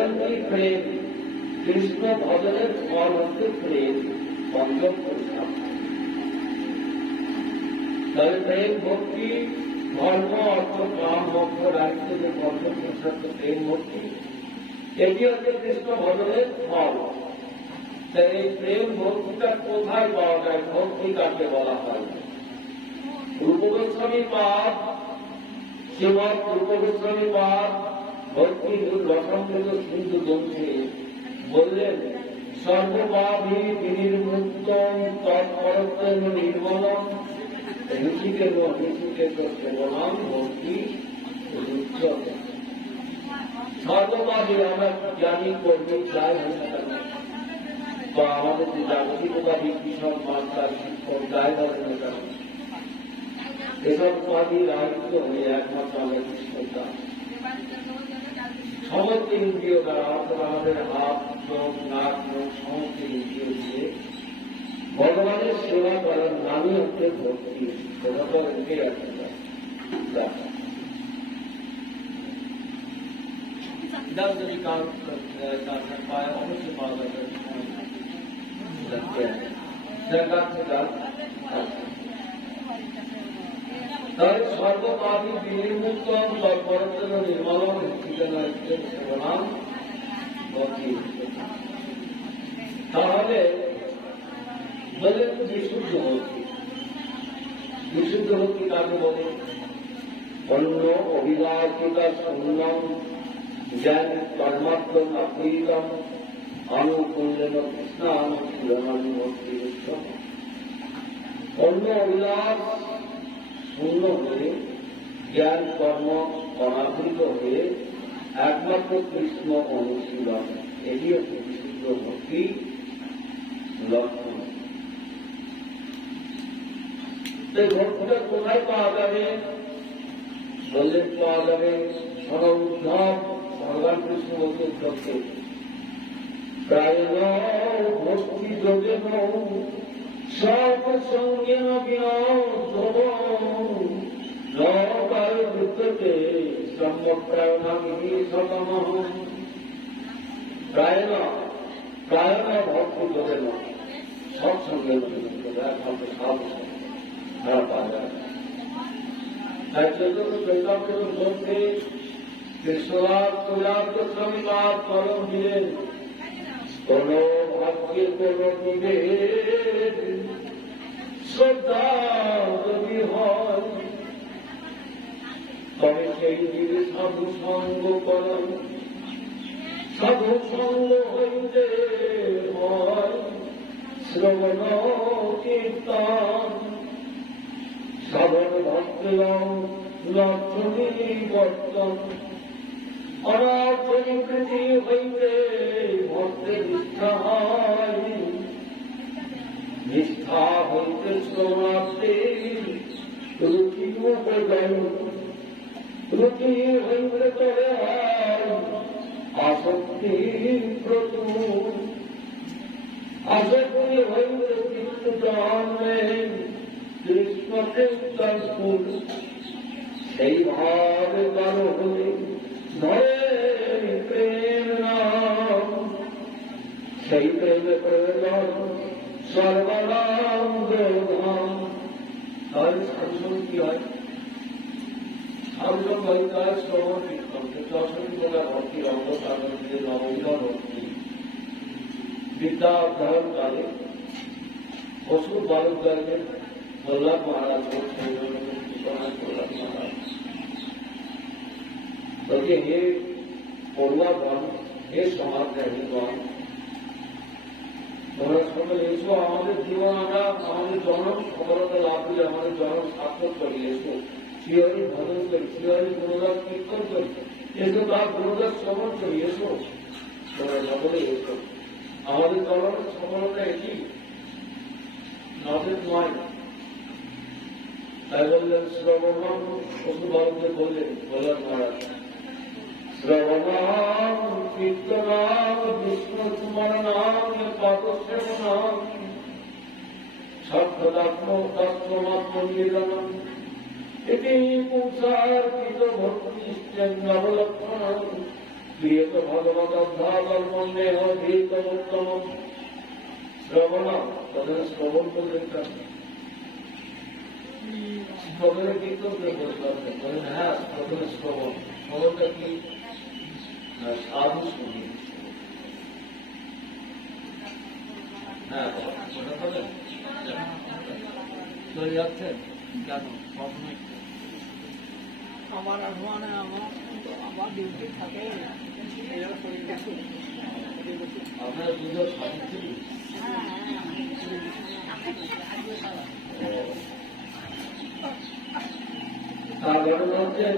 বললেন কি প্রেম, কৃষ্ণ ভজনের ফল হচ্ছে প্রেম, পঞ্চম পুরস্কার। তাহলে প্রেম ভক্তি ধর্ম অর্থ কাম মোক্ষ রাজ্য যে পঞ্চম পুরস্কার প্রেম ভক্তি, এটি হচ্ছে কৃষ্ণ ভজনের ফল। এই প্রেম ভক্তিটা কোথায় পাওয়া যায়, ভক্তি কাকে বলা হয়? রূপ গোস্বামী পাদ, শ্রীমৎ রূপ গোস্বামী পাদ ভক্তি রসামৃত সিন্ধু গ্রন্থে বললেন, সর্বপাপী বিনির্মুক্তং তৎপরত্বেন নির্মলং ঋষিকের সেবনং ভক্তি উচ্যতে। সর্বপাপী আমরা জ্ঞানী কর্মী যাই হয়ে থাকে বা আমাদের যে জাগতিকতা কৃষক মাস্টার শিক্ষক যাই ধরেন না কেন, এসব উপাধি রাহিত হয়ে একমাত্র আমরা কৃষ্ণতা সমস্ত ইন্দ্রিয় দ্বারা, অর্থাৎ আমাদের হাত চোখ নাক মুখ সমস্ত ইন্দ্রিয় দিয়ে ভগবানের সেবা করার নামই হচ্ছে ভক্তি। সেটা তো এটাই আছে। যদি কাজ পায় অবশ্যই পাওয়া যাবে। তাহলে সর্বপাপী বিনির্মুক্ত তৎপরত্বেন নির্মলং সেবনাং ভক্তি। তাহলে বলে বিশুদ্ধ ভক্তি। বিশুদ্ধ ভক্তি কাকে বলে? অন্য অভিলাষিতা শূন্যম জ্ঞান কর্মাত্ম অপীতম অনুকূল্যেন কৃষ্ণানুশীলনং ভক্তি। অন্য অভিলাষ শূন্য হয়ে জ্ঞান কর্ম অনাবৃত হয়ে একমাত্র কৃষ্ণ অনুশীলন, এটি হচ্ছে বিশুদ্ধ ভক্তি লক্ষণ। এই ভক্তিটা কোথায় পাওয়া যাবে? বললেন পাওয়া যাবে সরঞ্জম। ভগবান কৃষ্ণ বলতে উদ্ধবকে, প্রায় ভক্তি যোগেন সর্বসঙ্গেন বিদ্যতে সম্যপ্রায়ণামি সতমঃ। প্রায় না ভক্তি যোগেন সৎসঙ্গে একমাত্র সাধু ধরা পাওয়া যায়। তাই চৈতন্য বলতে কৃষ্ণলাভ গোস্বামী পাদ কলম দিলেন, কোন ভাগ্যে কোন বিভেদ শ্রদ্ধা যদি হয়, তবে সেই দিকে সাধু সঙ্গ করেন। সাধু সঙ্গ হইতে হয় শ্রবণ কীর্তন, সাধন ভক্তং লক্ষণী বর্তন। অনাথনীকৃতি হইতে ভক্তের নিষ্ঠা হয়, নিষ্ঠা হইতে শ্রমার্থে রুচি উপজন, রুচি হইতে করে হয় আসক্তি প্রচুর, আসক্তি হইতে চিত্ত জন্মে কৃষ্ণ চিন্তন ফুল। সেই ভাবে কারো হলে ধরে প্রেম নাম, সেই প্রেমে প্রয়োজন সর্বানন্দ ধাম। তাহলে সাধুসঙ্গ কি হয়? সাধুসঙ্গ হয় শ্রবণ কীর্তন, দর্শনী বলা ভক্তি, রঙ্গ সাধন নবমীয় ভক্তি। বিদ্যা অধ্যয়ন কালে অসুর বালকদের প্রহ্লাদ মহারাজ প্রহ্লাদ মহারাজ বলছে, হে পড়ুয়াগণ, হে সমাজগণ, তোমরা সকলে এসো আমাদের জীবন, আমরা আমাদের জনম সফলতা লাভ করি, আমাদের জনম সার্থক করি। এসো শ্রীহরি ভজন করি, শ্রীহরি গুণদাস কীর্তন করি, এসো তার গুণদাস শ্রবণ করি। এসো তোমরা সকলে এসো, আমাদের জনমের সফলতা এটি নদের নয়। তাই বললেন শ্রবণম, পশু বালককে বললেন প্রহ্লাদ মহারাজ, শ্রবণাম কীর্তনাম বিষ্ণু স্মরণাম পাদসেবনাম সাক্ষাদাত্মনিবেদনম এটি পুংসার্পিত ভক্তিশ্চেন নবলক্ষণম প্রিয়ত ভগবত অধ্যাকর্মে অধীতমোত্তম শ্রবণ, তাদের শ্রবণ করলেন প্রথমে কীর্তন করে বললেন, হ্যাঁ প্রথমে শ্রবণ। শ্রবণটা কি? সাধু শুনি। হ্যাঁ চলে যাচ্ছেন কেন? প্রথমে আমার আহ্বানে আমার ডিউটি থাকে। আপনার দুজন স্বামী ছিল? তার ঘটনা হচ্ছে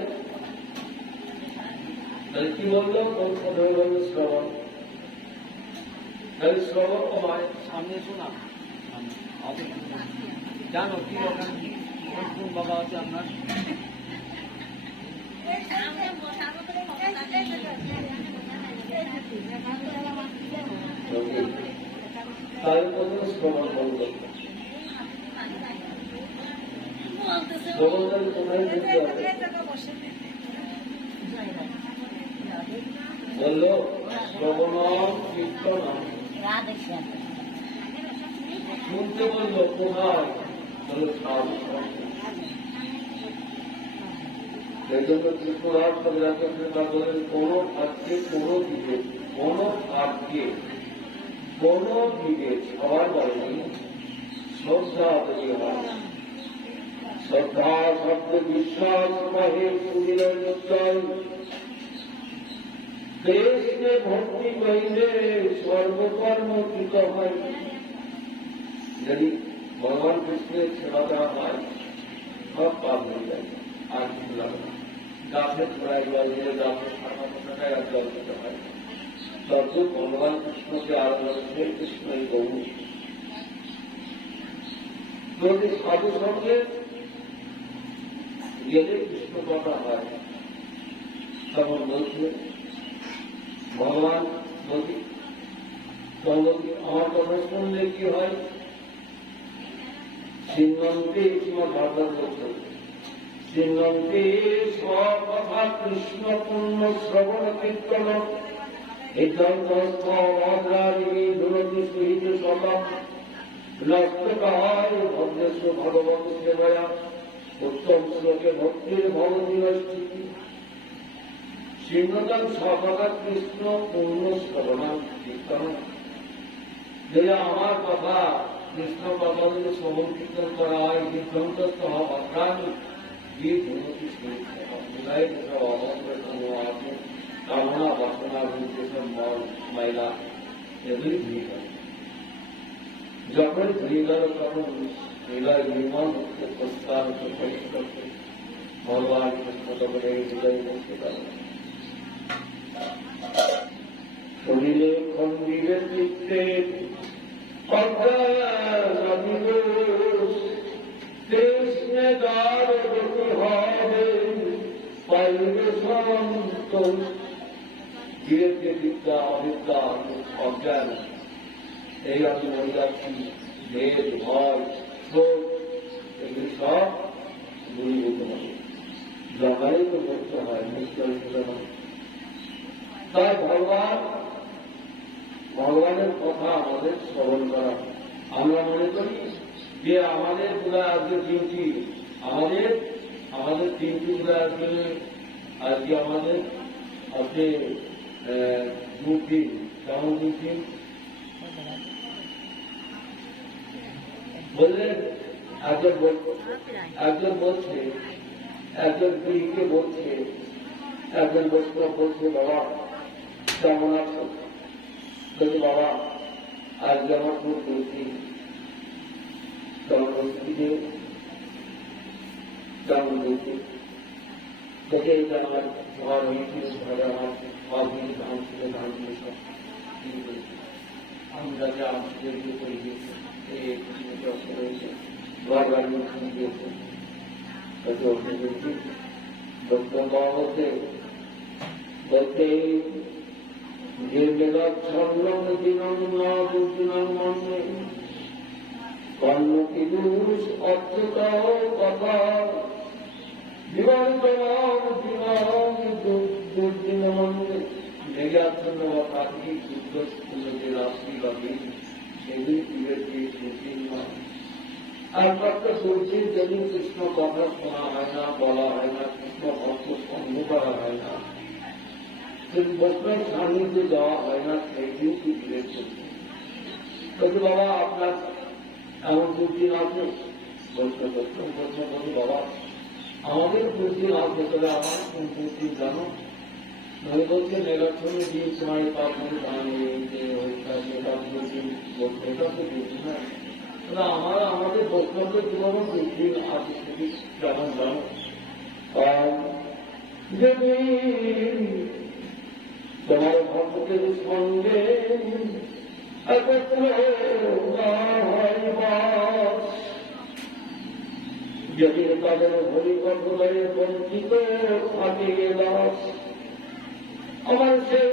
কি বললো? শ্রবণ। শ্রবণ ও মায়ের সামনে শোনা জানো কি ওখানে কোন বাবা আছে আপনার? তার প্রথমে শ্রবণ বললো, শ্রবণকারী তোমায় দেখতে হবে। বললো শ্রবণ কীর্তন শুনতে বললো, কোথায়? বললো সাধু। সেই জন্য কৃষ্ণরাজ বলেন, কোন ভাগ্যে কোনো দিকে, কোন ভাগ্যে কোন দিকে সবার বলেন শ্রদ্ধা তৈরি হয়। শ্রদ্ধা শব্দ বিশ্বাস মহে সুমিরন নিশ্চয়, দেশে ভক্তি কহিলে সর্বকর্ম কৃত হয়। যদি ভগবান কৃষ্ণের সেবা করা হয়, সব পাপ হয়ে যায়, আর কিছু লাগে না। গাছের প্রায় জল দিয়ে গাছের ফাঁকা ফাঁকায় আর জল দিতে হয়। তত ভগবান কৃষ্ণকে আরাধনা করে কৃষ্ণই গৌর। যদি সাধু সঙ্গে গেলে কৃষ্ণ কথা হয়, তখন বলছে ভগবান বলছি আমার কথা শুনলে কি হয়? সিন্নন্তে ভারত বলছে, সিন্নন্তে স্বকথা কৃষ্ণ পূর্ণ শ্রবণ কীর্তন ভগবত সেবায়া উত্তম শ্লোকে ভক্তির ভগবতী সিংহদান সর্বদা কৃষ্ণ পূর্ণ শ্রবণাম কীর্তন। যে আমার কথা কৃষ্ণ কথা যদি শ্রবণ কীর্তন করা হয়, বিধ্বন্ত অপ্রাণী গীত উন্নতি কামনা বাসনা যেসব মল ময়লা এগুলি ধুয়ে গেল। যখন ধুয়ে গেল তখন হৃদয় নির্মল হচ্ছে, প্রস্তাব হচ্ছে, ভগবান কৃষ্ণ তখন এই হৃদয় বসতে পারে। শরীরে খন্ডিরে চিত্তে কৃষ্ণে দ্বার গতি হবে পাইবে সন্তোষ। ধীরে ধীরে বিদ্যা অবিদ্যা অজ্ঞান এই আমি মনে যাচ্ছি, ভেদ ভয় শোক এগুলি সব দূরীভূত হবে। জগাই তো করতে হয়, নিশ্চয় হয়। তাই ভগবানের কথা আমাদের স্মরণ করা। আমরা মনে করি যে আমাদের পুরা আজকে ডিউটি, আমাদের ডিউটি পুরা আজকে আমাদের আজকে দুদিন, কেমন দুদিন বললেন। একজন বলছে, একজন স্ত্রীকে বলছে, একজন বৈষ্ণব বলছে, বাবা কেমন আছো? বলছে বাবা আজকে আমার খুব দুর্দিন। কেমন স্ত্রীকে কেমন দুর্দিন দেখে, এটা আমার ঘর হয়েছিল, ঘরে আমার সব জিনিস ধান ছিল, ধান ছিল সব আমি যাকে আমাদের করে দিয়েছি, এই কষ্ট রয়েছে, ঘর বাড়ি ওখানে দিয়েছে। বক্তব্য বলতে বলতে যে মেঘাচ্ছন্ন দিনার মনে কর্ণকি দুষ অচ্যুত কথা দিবান্তরাম দিন মনে মেঘে আচ্ছন্ন বা প্রাকৃতিক দুর্যোগ যে রাত্রি বা দিন সেদিন পীরেরকে দুর্দিন নয়। আর একটা সূর্যের যেদিন কৃষ্ণ কথা শোনা হয় না, বলা হয় না, কৃষ্ণ ভক্ত সঙ্গ করা হয় না, সেই বৈষ্ণব সান্নিধ্যে যাওয়া হয় না, সেই দিন কি পীরের দুর্দিন। বলছি বাবা আপনার এমন দুর্দিন আছে? বৈষ্ণব বলছি বাবা আমাদের দুর্দিন আছে, তবে আমার কোন দুর্দিন জানো? আমি বলছি মেঘাচ্ছন্ন দিন তোমার পাপড়ি বানিয়ে সেটা দুর্দিন বলছে, এটা তো দুর্দিন না। আমাদের বৈষ্ণবের জীবনে দুর্দিন আছে, সেটি কেমন জানো? যেদিন তোমার ভক্তের সঙ্গে একত্র যেদিন তাদের হরিকথয়ে বঞ্চিত থাকে দাস, আমার সেই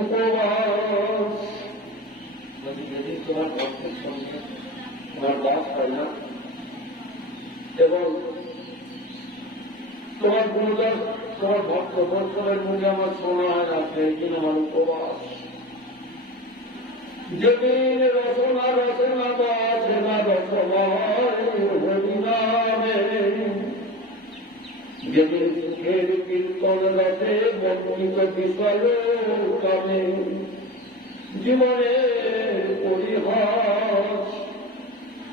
উপবাস। যেদিন তোমার ভক্তের সঙ্গে তোমার দাস হয় না এবং তোমার গুণগান তোমার ভক্ত বৈষ্ণবের মুখে আমার শোনা হয় না, সেই দিন আমার উপবাস। যেদিন রচনা রচনা বাজনা রচনামে, যেদিন সুখের কীর্তন রথে বর্ণিত বিশাল কামে, জীবনে পরিহাস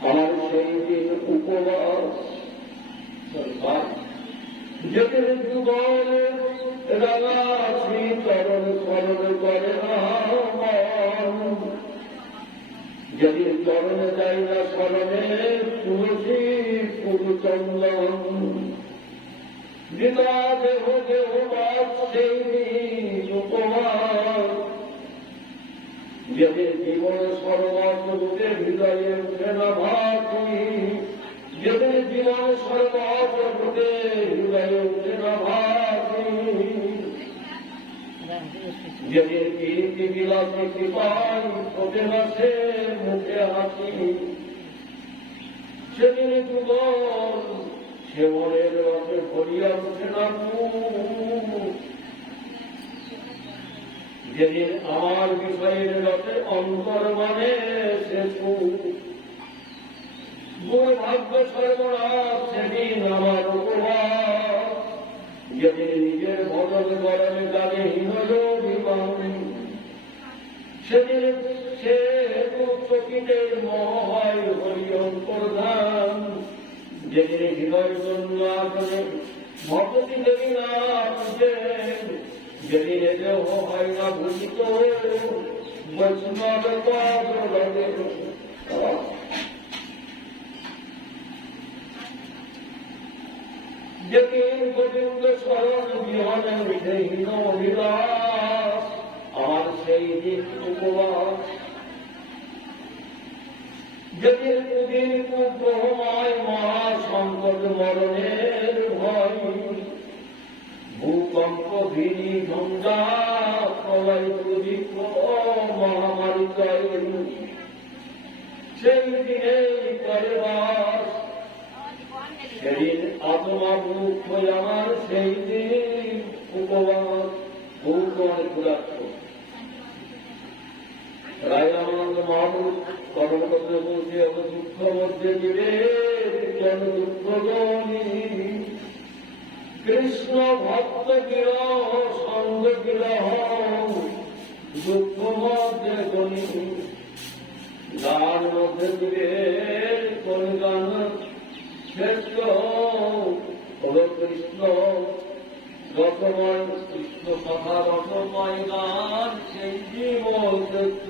আমার সেই দিন উপবাস। যেদিন যুগল রাঙা শ্রীচরণ স্মরণ করে না, যেদিন চরণ যাই না স্মরণে তুলসী পুরুচন্দন, হৃদা দেহ দেহ বাদ সেই উপমাস। যেদিন জীবন সর্বস্বরূপে হৃদয়ে উঠে না ভাতি, যেদিন জীবন সর্বস্বরূপে হৃদয়ে উঠে না ভাতি, যেদিন কীর্তি বিলাসী কৃপায় ওঠে না সে মুখে হাসি, সেদিন যুগল সে মনের রসে ভরিয়া উঠে না যেদিন আমার বিষয়ের রসে অন্তর মানে সে দুর্ভাগ্য সর্বনাশ সেদিন আমার উপবাস। যেদিন নিজের ভজন গরমে জাগে হীনযোগিমান, সেদিন সে চকিতের মহায় হরি অন্তর্ধান। যেদিন হৃদয় জন্য আসলে ভক্তি দেবী না আসে, যেদিন দেহ হয় না ভূষিত বৈষ্ণব পাদ লাগে। যেদিন গোবিন্দ স্মরণ বিহনে বিধহীন অভিলাষ, আমার সেই দিন উপবাস। যেদিন কুদিন কুগ্রহময় মহাসংকট মরণের ভয়, ভূকম্প ভিড়ি ঝঞ্ঝা প্রলয় প্রদীপ মহামারী জয়, সেই দিনেই করে বাস। সেদিন আত্মা মুখ হয়ে আমার সেই দিন উপবাস। ভূত অনেক ক্ষুধার্ত রায় রামানন্দ মহাপুরুষ কর্মকর্ত বলছে, অত দুঃখ মধ্যে দিলে জন দুঃখ জনী, কৃষ্ণ ভক্ত বিরহ সঙ্গ বিরহ দুঃখ মধ্যে গণী। গান মধ্যে দিলে কোন গান শ্রেষ্ঠ হল কৃষ্ণ রসময়, কৃষ্ণ কথা রসময় গান সেই জীবন শ্রেষ্ঠ,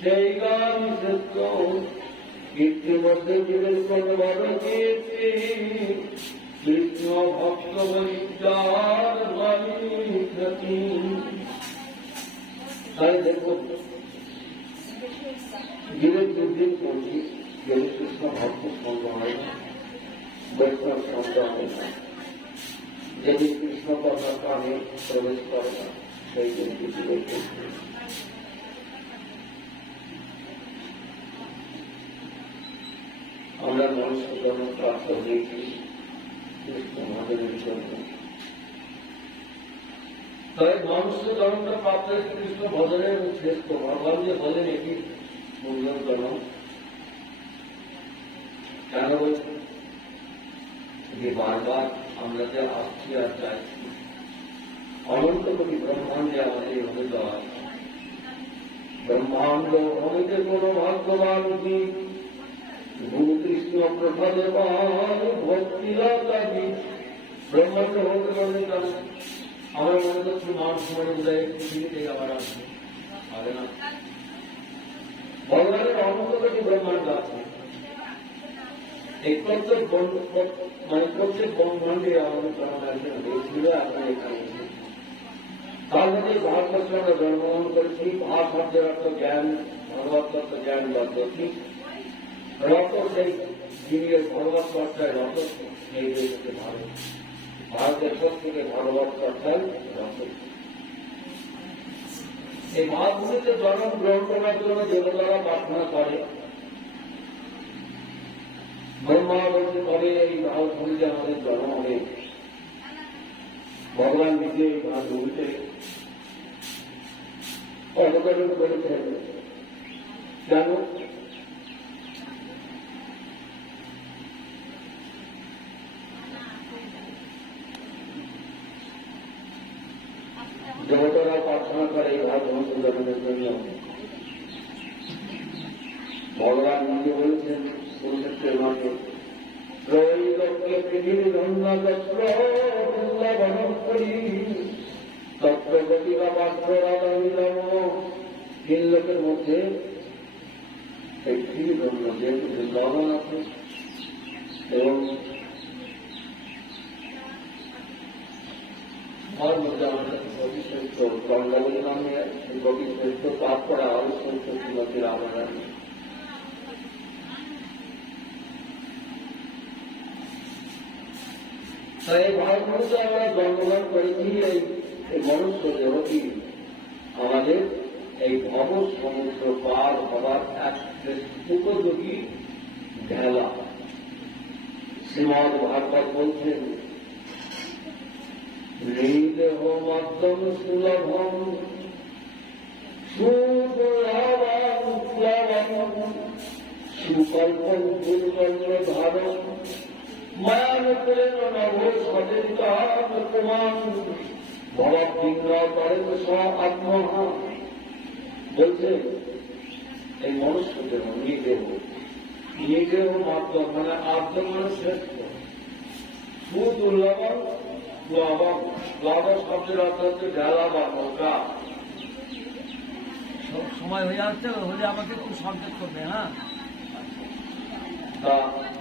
সেই গান শ্রেষ্ঠ। কীর্তির মধ্যে জীবের কোন বড় কীর্তি, কৃষ্ণ ভক্ত বৈদ্যার বাণী। তাই দেখুন জীবের দুর্দিন করছি, যদি কৃষ্ণ ভক্ত সঙ্গ হয় না, বৈষ্ণব সঙ্গ হয় না, যদি কৃষ্ণ কথা কানে প্রবেশ করে না, সেই দিন জীবের দুর্দিন। আমরা মানুষের জন্য প্রাপ্ত হয়েছি কৃষ্ণ মাধবের জন্য। তাই মনুষ্য জন্মটা প্রাপ্ত হয়েছে কৃষ্ণ ভজনের শ্রেষ্ঠ। ভগবান যে বলেন এটি সুন্দর জন্ম, কেন বলছেন যে বারবার আমরা যে আসছি আর চাইছি, অনন্ত কোটি ব্রহ্মাণ্ডে আমাদের এইভাবে দেওয়া আছে। ব্রহ্মাণ্ড অমিতে কোন ভাগ্যবান কি গুরু কৃষ্ণ প্রসাদে ভক্তিলাকারী ব্রহ্মাণ্ড হতে পারে না। আমার মনে করছি মানুষ মনে যায় পৃথিবীতে আবার আসবে, আগে না। ভগবানের অনন্ত কোটি ব্রহ্মাণ্ড আছে, এই প্রত্যেক মানে প্রত্যেক ব্রহ্মাণ্ডে আমাদের জন্ম ছিল। আপনার এখানে তার মধ্যে ভারতবর্ষে আমরা জন্মগ্রহণ করেছি। ভার শব্দের অর্থ জ্ঞান, ভগবত তত্ত্ব জ্ঞান বা প্রতীক। রত সেই দিনের ভগবত চর্চায় রত, এই দেশ থেকে ভারত, ভারতের সব থেকে ভগবত চর্চায় রত। এই ভারতভূমিতে জন্ম গ্রহণ করার জন্য দেবতারা প্রার্থনা করে। ব্রহ্মা বলতে পারে এই ভারতভূমিতে আমাদের জন্ম হবে। ভগবান নিজে এই ভারতভূমিতে অবতরণ করেছেন। কেন? দেবতারা প্রার্থনা করে এই ভারতবর্ষ জন্মের জন্য। ভগবান নিজে বলেছেন কুরুক্ষেত্রের মাঠে, ত্রৈলোক্যে পৃথিবী ধন্যাগম করি তত্ত্বগতি বা পাত্ররামিলম। 3 লোকের মধ্যে এই পৃথিবী ধন্য, যেহেতু বৃন্দাবন আছে এবং আমার মধ্যে আমাদের কবিশ্রেষ্ঠ গঙ্গাবলী নামে কবিশ্রেষ্ঠ পাঠ করা আরো শ্রেষ্ঠ শ্রীমতী রামারানী। তাই এই ভারতবর্ষে আমরা জন্মগ্রহণ করেছি। এই মনুষ্য দেহটি আমাদের এই ভব সমুদ্র পার হবার এক উপযোগী ঢেলা। শ্রীমদ ভাগবত বলছেন, নিদেহ মধ্যম সুলভম সুকল্পম দুর্গন্ড ধারণ মায়ানুপ্রেণ নভ সচেতন ভববিঘ্ন করেন স্ব আত্মহা। বলছে এই মনুষ্য দেহ নিদেহ, নিদেহ মাধ্যম মানে আদ্য মানে শ্রেষ্ঠ। সুদুর্লভম লবণ, লবণ শব্দের অর্থ হচ্ছে ঢেলা বা নৌকা। সময় হয়ে যাচ্ছে, হলে আমাকে একটু সংকেত করবে। হ্যাঁ।